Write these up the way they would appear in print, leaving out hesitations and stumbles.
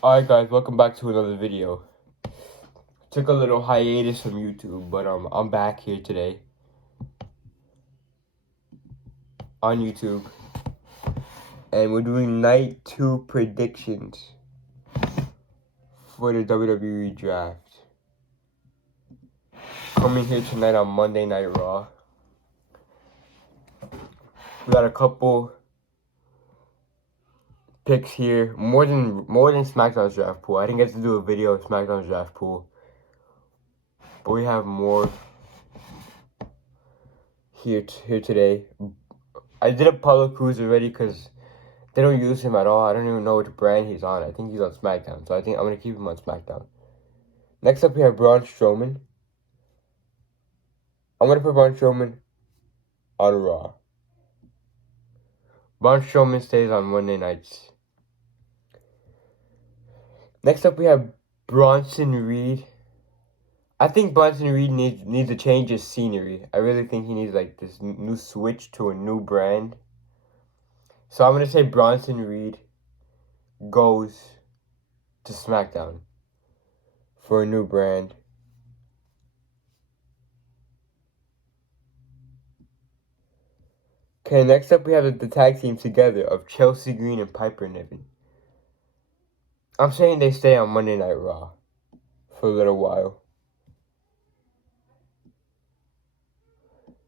Alright guys, welcome back to another video. Took a little hiatus from YouTube, but I'm back here today on YouTube. And we're doing night 2 predictions for the WWE draft. Coming here tonight on Monday Night Raw. We got a couple picks here, more than SmackDown's draft pool. I didn't get to do a video of SmackDown's draft pool, but we have more here today. I did Apollo Crews already because they don't use him at all. I don't even know which brand he's on. I think he's on SmackDown, so I think I'm gonna keep him on SmackDown. Next up, we have Braun Strowman. I'm gonna put Braun Strowman on Raw. Braun Strowman stays on Monday nights. Next up, we have Bronson Reed. I think Bronson Reed needs to change his scenery. I really think he needs like this new switch to a new brand. So I'm gonna say Bronson Reed goes to SmackDown for a new brand. Okay, next up we have the tag team together of Chelsea Green and Piper Niven. I'm saying they stay on Monday Night Raw for a little while.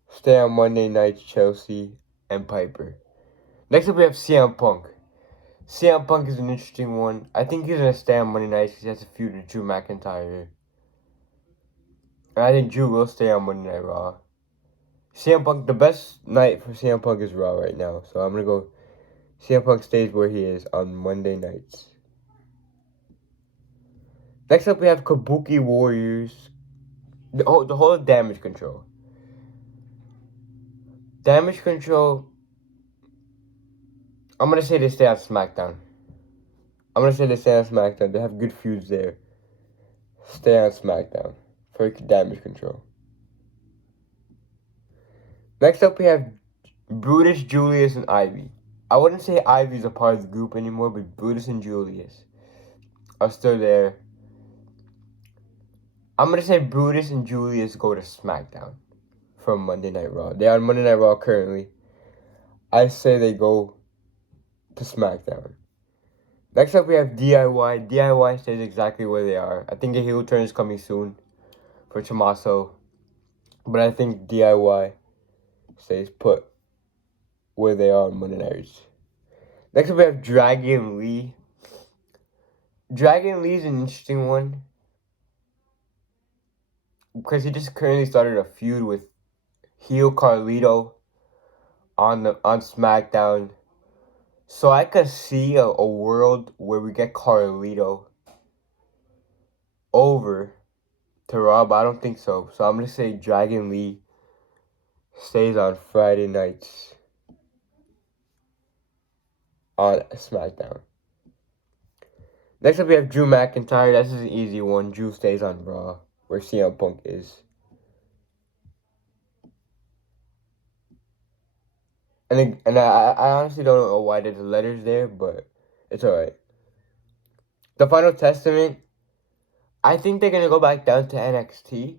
Stay on Monday nights, Chelsea and Piper. Next up we have CM Punk. CM Punk is an interesting one. I think he's going to stay on Monday nights because he has a feud with Drew McIntyre. And I think Drew will stay on Monday Night Raw. CM Punk, the best night for CM Punk is Raw right now. So I'm going to go CM Punk stays where he is on Monday nights. Next up we have Kabuki Warriors. The whole Damage Control. Damage Control, I'm going to say they stay on SmackDown. They have good feuds there. Stay on SmackDown for Damage Control. Next up, we have Brutus, Julius, and Ivy. I wouldn't say Ivy's a part of the group anymore, but Brutus and Julius are still there. I'm going to say Brutus and Julius go to SmackDown from Monday Night Raw. They are on Monday Night Raw currently. I say they go to SmackDown. Next up, we have DIY. DIY stays exactly where they are. I think a heel turn is coming soon for Tommaso. But I think DIY stays put where they are on Monday nights. Next up, we have Dragon Lee. Dragon Lee is an interesting one because he just currently started a feud with heel Carlito on SmackDown. So I could see a world where we get Carlito over to Raw, but I don't think so. So I'm going to say Dragon Lee stays on Friday nights on SmackDown. Next up, we have Drew McIntyre. This is an easy one. Drew stays on Raw, where CM Punk is. And I honestly don't know why there's letters there, but it's alright. The Final Testament, I think they're going to go back down to NXT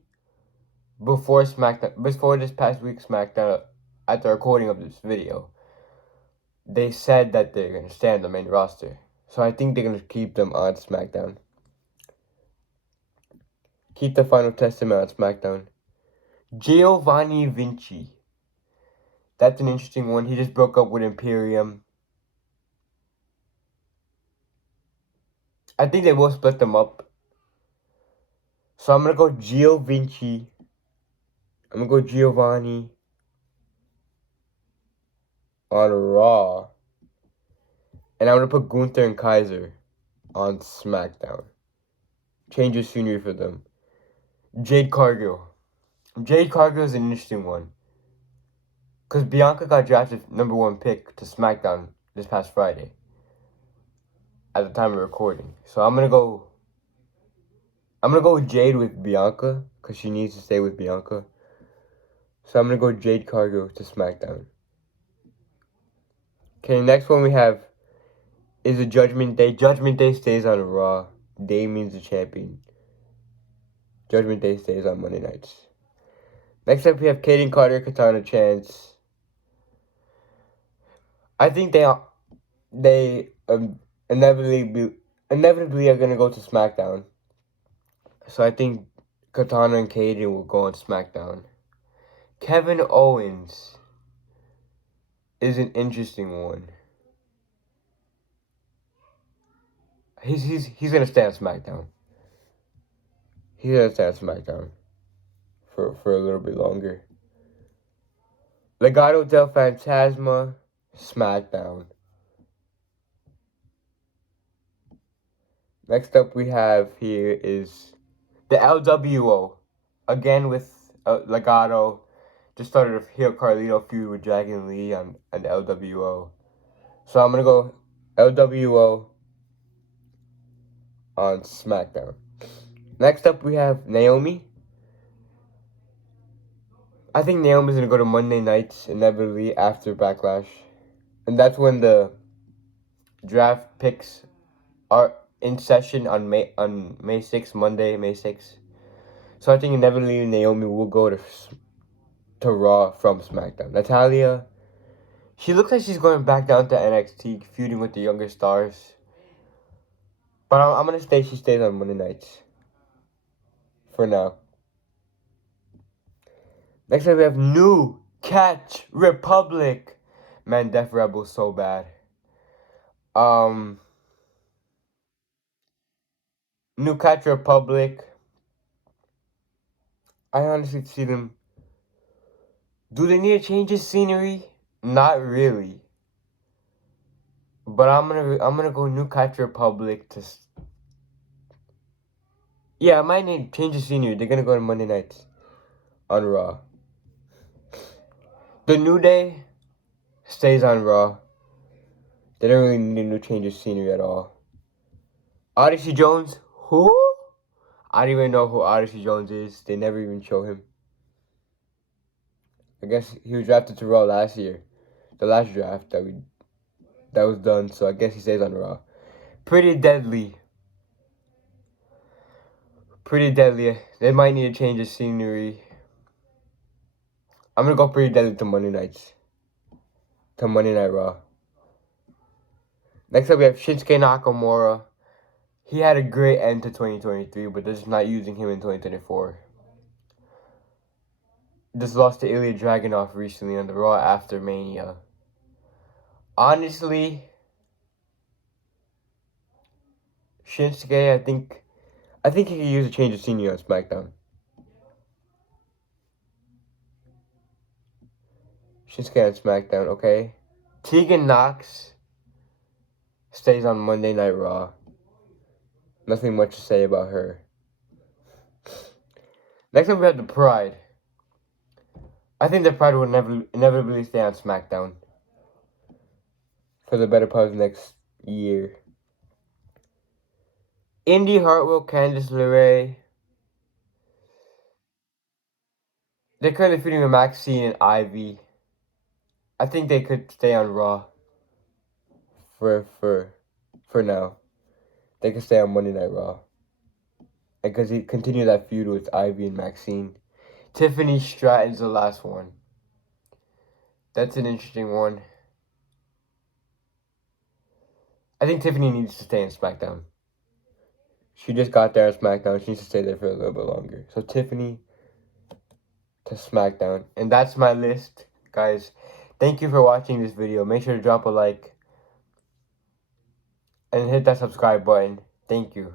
before this past week's SmackDown, at the recording of this video. They said that they're going to stay on the main roster. So I think they're going to keep them on SmackDown. Keep the Final Testament on SmackDown. Giovanni Vinci. That's an interesting one. He just broke up with Imperium. I think they will split them up. So I'm going to go Giovanni. I'm going to go Giovanni on Raw. And I'm going to put Gunther and Kaiser on SmackDown. Change the scenery for them. Jade Cargill. Jade Cargill is an interesting one. Because Bianca got drafted #1 pick to SmackDown this past Friday. At the time of recording. So I'm going to go with Jade with Bianca. Because she needs to stay with Bianca. So I'm going to go Jade Cargill to SmackDown. Okay, next one we have is a Judgment Day. Judgment Day stays on Raw. Damien's the champion. Judgment Day stays on Monday nights. Next up, we have Kaden Carter, Katana Chance. I think they inevitably are gonna go to SmackDown. So I think Katana and Kaden will go on SmackDown. Kevin Owens is an interesting one. He's gonna stay on SmackDown. He's gonna stay on SmackDown for a little bit longer. Legado del Fantasma, SmackDown. Next up we have here is the LWO. Again with Legado. Just started a heel Carlito feud with Dragon Lee on the LWO. So I'm going to go LWO on SmackDown. Next up we have Naomi. I think Naomi's going to go to Monday nights inevitably after Backlash. And that's when the draft picks are in session on May 6th, Monday, May 6th. So I think inevitably Naomi will go to Raw from SmackDown. Natalya, she looks like she's going back down to NXT, feuding with the younger stars. But I'm going to say she stays on Monday nights. For now. Next up we have New Catch Republic. Man, Def Rebel's so bad. New Catch Republic. I honestly see them. Do they need to change the scenery? Not really. But I'm gonna go New Catch Republic to. Yeah, I might need to change the scenery. They're gonna go to Monday nights on Raw. The New Day stays on Raw. They don't really need a new change of scenery at all. Odyssey Jones, who? I don't even know who Odyssey Jones is. They never even show him. I guess he was drafted to Raw last year. The last draft that was done, so I guess he stays on Raw. Pretty Deadly. They might need to change the scenery. I'm gonna go Pretty Deadly to Monday nights. To Monday Night Raw. Next up we have Shinsuke Nakamura. He had a great end to 2023, but they're just not using him in 2024. Just lost to Ilya Dragunov recently on the Raw after Mania. Honestly, Shinsuke, I think he could use a change of scenery on SmackDown. Shinsuke on SmackDown, okay. Tegan Nox stays on Monday Night Raw. Nothing much to say about her. Next up we have the Pride. I think the Pride will inevitably stay on SmackDown for the better part of the next year. Indy Hartwell, Candice LeRae. They're currently feuding with Maxine and Ivy. I think they could stay on Raw for now. They could stay on Monday Night Raw. Because he continue that feud with Ivy and Maxine. Tiffany Stratton's the last one. That's an interesting one. I think Tiffany needs to stay on SmackDown. She just got there on SmackDown. She needs to stay there for a little bit longer. So Tiffany to SmackDown. And that's my list, guys. Thank you for watching this video. Make sure to drop a like. And hit that subscribe button. Thank you.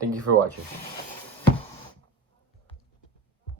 Thank you for watching.